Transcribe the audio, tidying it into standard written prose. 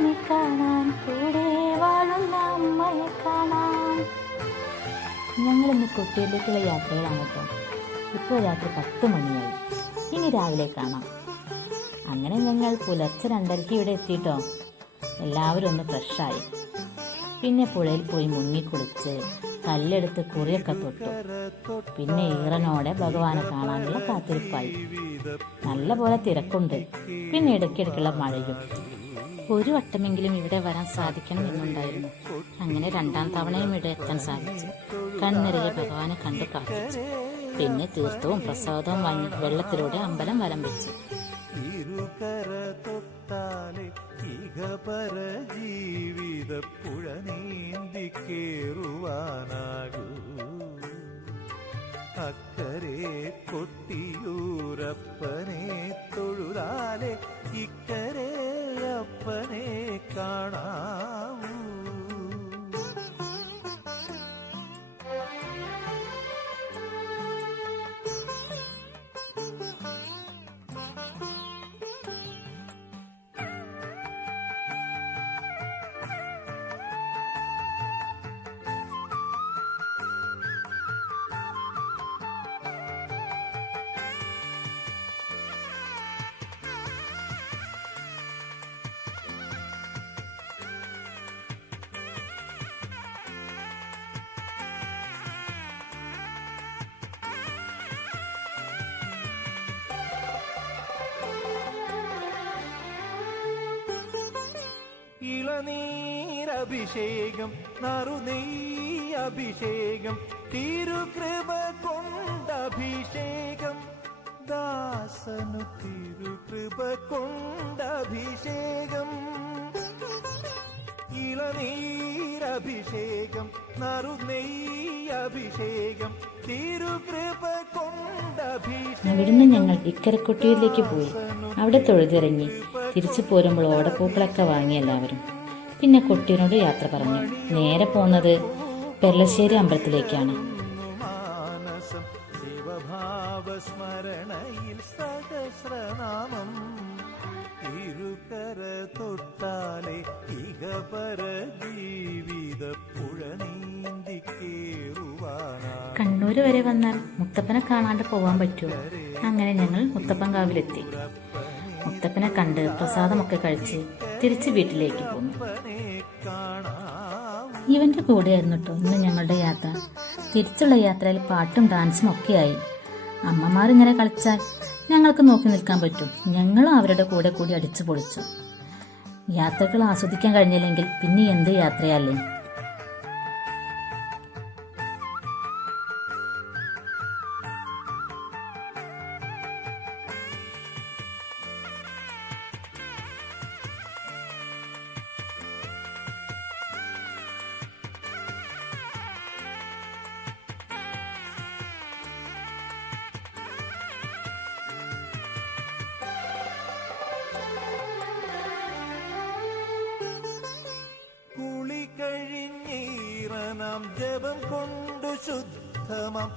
പുഴനി കാണാൻ, കൂടെ വാഴുന്ന അമ്മയെ കാണാൻ. ഞങ്ങളിന്ന് കൊട്ടിയൂരിലേക്കുള്ള യാത്രയിലാണ് കേട്ടോ. ഇപ്പോൾ രാത്രി 10 മണിയായി. ഇനി രാവിലെ കാണാം. അങ്ങനെ ഞങ്ങൾ പുലർച്ചെ 2:30 ഇവിടെ എത്തിയിട്ടോ. എല്ലാവരും ഒന്ന് ഫ്രഷായി. പിന്നെ പുഴയിൽ പോയി മുങ്ങിക്കുളിച്ച് കല്ലെടുത്ത് കുറിയൊക്കെ തൊട്ടു. പിന്നെ ഈറനോടെ ഭഗവാനെ കാണാനുള്ള കാത്തിരിപ്പായി. നല്ല പോലെ തിരക്കുണ്ട്. പിന്നെ ഇടയ്ക്കിടയ്ക്കുള്ള മഴയും. ഒരു വട്ടമെങ്കിലും ഇവിടെ വരാൻ സാധിക്കണം എന്നുണ്ടായിരുന്നു. അങ്ങനെ 2ാം തവണയും ഇവിടെ എത്താൻ സാധിച്ചു. കണ്ണിറയെ ഭഗവാനെ കണ്ടു പ്രാർത്ഥിച്ചു. പിന്നെ തീർത്ഥവും പ്രസാദവും വാങ്ങി വെള്ളത്തിലൂടെ അമ്പലം വലം വെച്ചു. ജീവിത പുഴ നീന്തി കേറുവാനാകൂ. അക്കരെ കൊട്ടിയൂരപ്പനെ തൊഴുതാലെ ഇക്കരെ അപ്പനെ കാണാവൂ. ഇളനീരഭിഷേകം നറുനെയ്യഭിഷേകം തിരുകൃപ കൊണ്ടഭിഷേകം ദാസനു തിരുകൃപ കൊണ്ടഭിഷേകം. ഇളനീരഭിഷേകം നറുനെയ്യഭിഷേകം തിരുകൃപ കൊണ്ടഭിഷേകം. അവിടുന്ന് ഞങ്ങൾ ഇക്കരക്കൊട്ടിയൂരിലേക്ക് പോയി. അവിടെ തൊഴുതിറങ്ങി. തിരിച്ചു പോരുമ്പോൾ ഓടപ്പൂക്കളൊക്കെ വാങ്ങി എല്ലാവരും. പിന്നെ കൊട്ടിയൂരിനോട് യാത്ര പറഞ്ഞു. നേരെ പോകുന്നത് പെർളശ്ശേരി അമ്പലത്തിലേക്കാണ്. കണ്ണൂര് വരെ വന്നാൽ മുത്തപ്പനെ കാണാണ്ട് പോകാൻ പറ്റുമോ? അങ്ങനെ ഞങ്ങൾ മുത്തപ്പൻകാവിലെത്തി. മുത്തപ്പനെ കണ്ട് പ്രസാദമൊക്കെ കഴിച്ച് തിരിച്ച് വീട്ടിലേക്ക് പോന്നു. ഇവന്റെ കൂടെയായിരുന്നു കേട്ടോ ഇന്ന് ഞങ്ങളുടെ യാത്ര. തിരിച്ചുള്ള യാത്രയിൽ പാട്ടും ഡാൻസും ഒക്കെയായി. അമ്മമാരിങ്ങനെ കളിച്ചാൽ ഞങ്ങൾക്ക് നോക്കി നിൽക്കാൻ പറ്റും. ഞങ്ങളും അവരുടെ കൂടെ കൂടി അടിച്ചു പൊളിച്ചു. യാത്രകൾ ആസ്വദിക്കാൻ കഴിഞ്ഞില്ലെങ്കിൽ പിന്നെ എന്ത് യാത്രയല്ലേ. കഴിഞ്ഞീറനാം ജപം കൊണ്ടു ശുദ്ധമാം